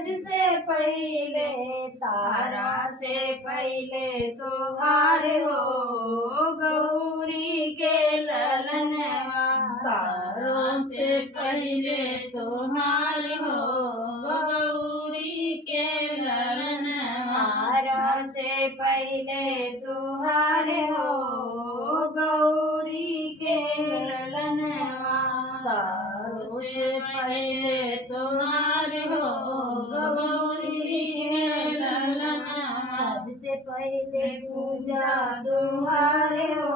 सूरज से पहले तारा से पहले तोहार हो गौरी के ललनवा। तारों से पहले तोहार हो गौरी के ललनवा। तारा से पहले तोहार हो गौरी के ललनवा। तारों से पहले तोहार हो गौरी के ललनवा। सबसे पहले पूजा तोहार हो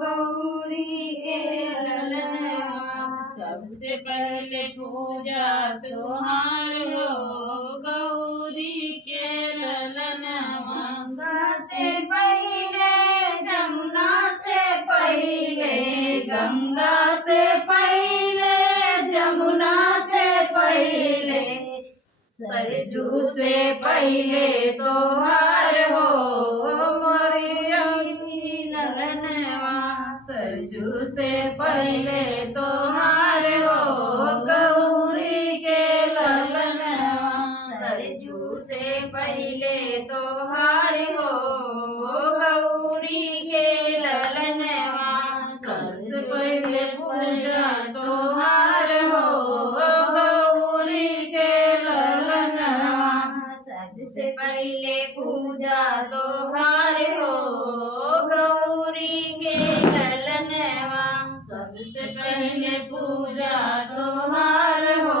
गौरी के ललनवा। सबसे पहले पूजा तोहार हो गौरी के ललनवा। गंगा से पहले जमुना से पहले गंगा से पहले जमुना से पहले सरजू से पहले तोहार हो मरियम की ललनवा। सरजू से पहले तोहार हो गौरी के ललनवा। सरजू से पहले तोहार हो गौरी के ललनवा। सबसे पहले पूजा तोहार हो गौरी के ललनवा। सबसे पहले पूजा तोहार हो गौरी के ललनवा। सबसे पहले पूजा तोहार हो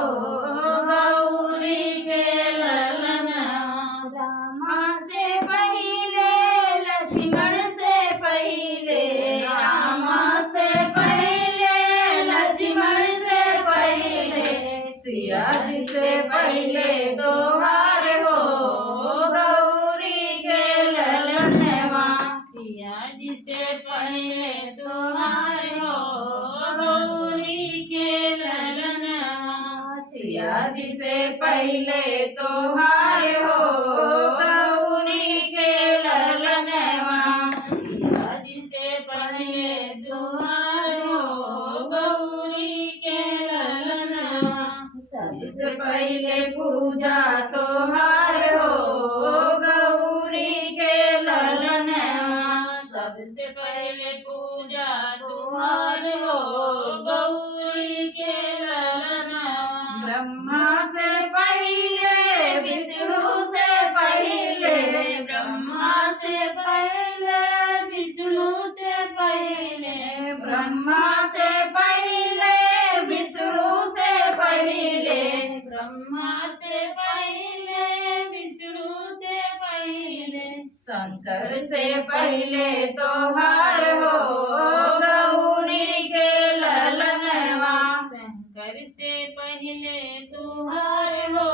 गौरी के ललनवा। रामा से पहले लक्ष्मण से पहले रामा से पहले लक्ष्मण से पहले सिया जी से पहले तोहार हो गौरी के ललनवा। सिया जी से पहले तोहार हो गौरी के ललनवा। सिया जी से पहले तोहार हो गौरी के ललनवा। सिया जी से पहले तोहार हो गौरी के ललनवा। सबसे पहले पूजा तोहार हो गौरी के ललनवा। सबसे पहले पूजा तोहार हो गौरी के ललनवा। ब्रह्मा से पहले विष्णु से पहले ब्रह्मा से पहले विष्णु से पहले ब्रह्मा से पहले विष्णु से पहले ब्रह्मा से पहले विष्णु से पहले शंकर से पहले तोहार हो गौरी के ललनवा। शंकर से पहले तोहार हो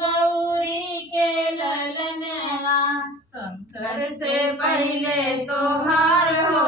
गौरी के ललनवा। शंकर से पहले तोहार हो